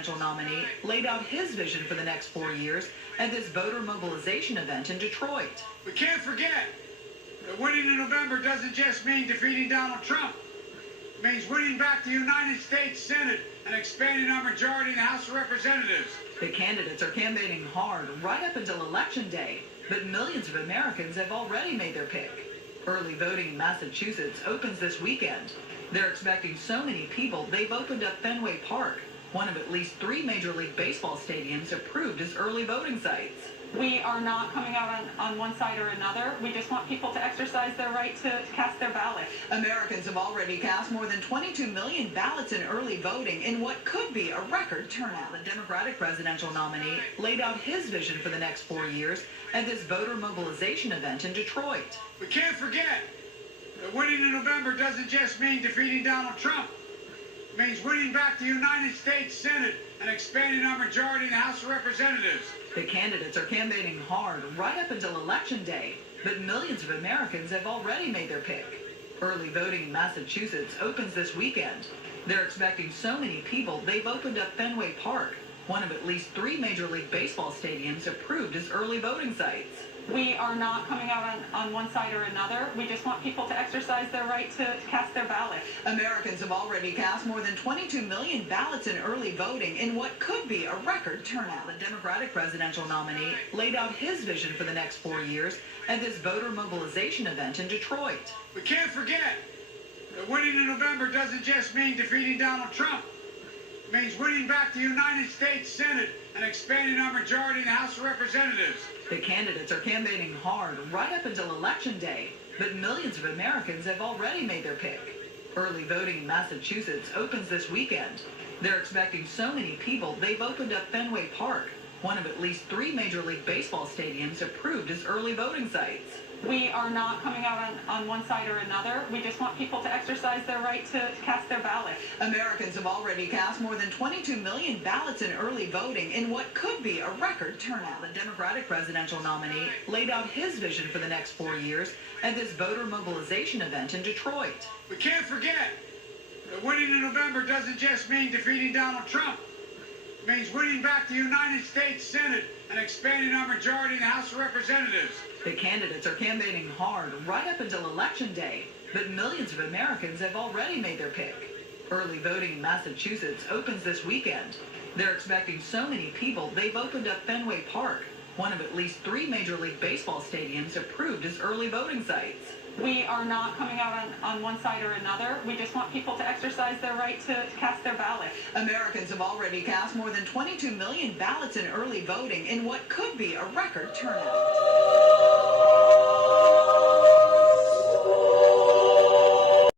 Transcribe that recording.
presidential nominee laid out his vision for the next 4 years at this voter mobilization event in Detroit. We can't forget that winning in November doesn't just mean defeating Donald Trump. It means winning back the United States Senate and expanding our majority in the House of Representatives. The candidates are campaigning hard right up until Election Day, but millions of Americans have already made their pick. Early voting in Massachusetts opens this weekend. They're expecting so many people, they've opened up Fenway Park, one of at least 3 Major League Baseball stadiums approved as early voting sites. We are not coming out on one side or another. We just want people to exercise their right to cast their ballot. Americans have already cast more than 22 million ballots in early voting in what could be a record turnout. The Democratic presidential nominee laid out his vision for the next 4 years at this voter mobilization event in Detroit. We can't forget that winning in November doesn't just mean defeating Donald Trump. It means winning back the United States Senate and expanding our majority in the House of Representatives. The candidates are campaigning hard right up until Election Day, but millions of Americans have already made their pick. Early voting in Massachusetts opens this weekend. They're expecting so many people, they've opened up Fenway Park, one of at least 3 Major League Baseball stadiums approved as early voting sites. We are not coming out on one side or another. We just want people to exercise their right to cast their ballot. Americans have already cast more than 22 million ballots in early voting in what could be a record turnout. The Democratic presidential nominee laid out his vision for the next 4 years at this voter mobilization event in Detroit. We can't forget that winning in November doesn't just mean defeating Donald Trump. It means winning back the United States Senate and expanding our majority in the House of Representatives. The candidates are campaigning hard right up until Election Day, but millions of Americans have already made their pick. Early voting in Massachusetts opens this weekend. They're expecting so many people, they've opened up Fenway Park, one of at least 3 Major League Baseball stadiums approved as early voting sites. We are not coming out on one side or another. We just want people to exercise their right to cast their ballot. Americans have already cast more than 22 million ballots in early voting in what could be a record turnout. The Democratic presidential nominee laid out his vision for the next 4 years at this voter mobilization event in Detroit. We can't forget that winning in November doesn't just mean defeating Donald Trump. It means winning back the United States Senate and expanding our majority in the House of Representatives. The candidates are campaigning hard right up until Election Day, but millions of Americans have already made their pick. Early voting in Massachusetts opens this weekend. They're expecting so many people, they've opened up Fenway Park, one of at least 3 Major League Baseball stadiums approved as early voting sites. We are not coming out on one side or another. We just want people to exercise their right to cast their ballot. Americans have already cast more than 22 million ballots in early voting in what could be a record turnout.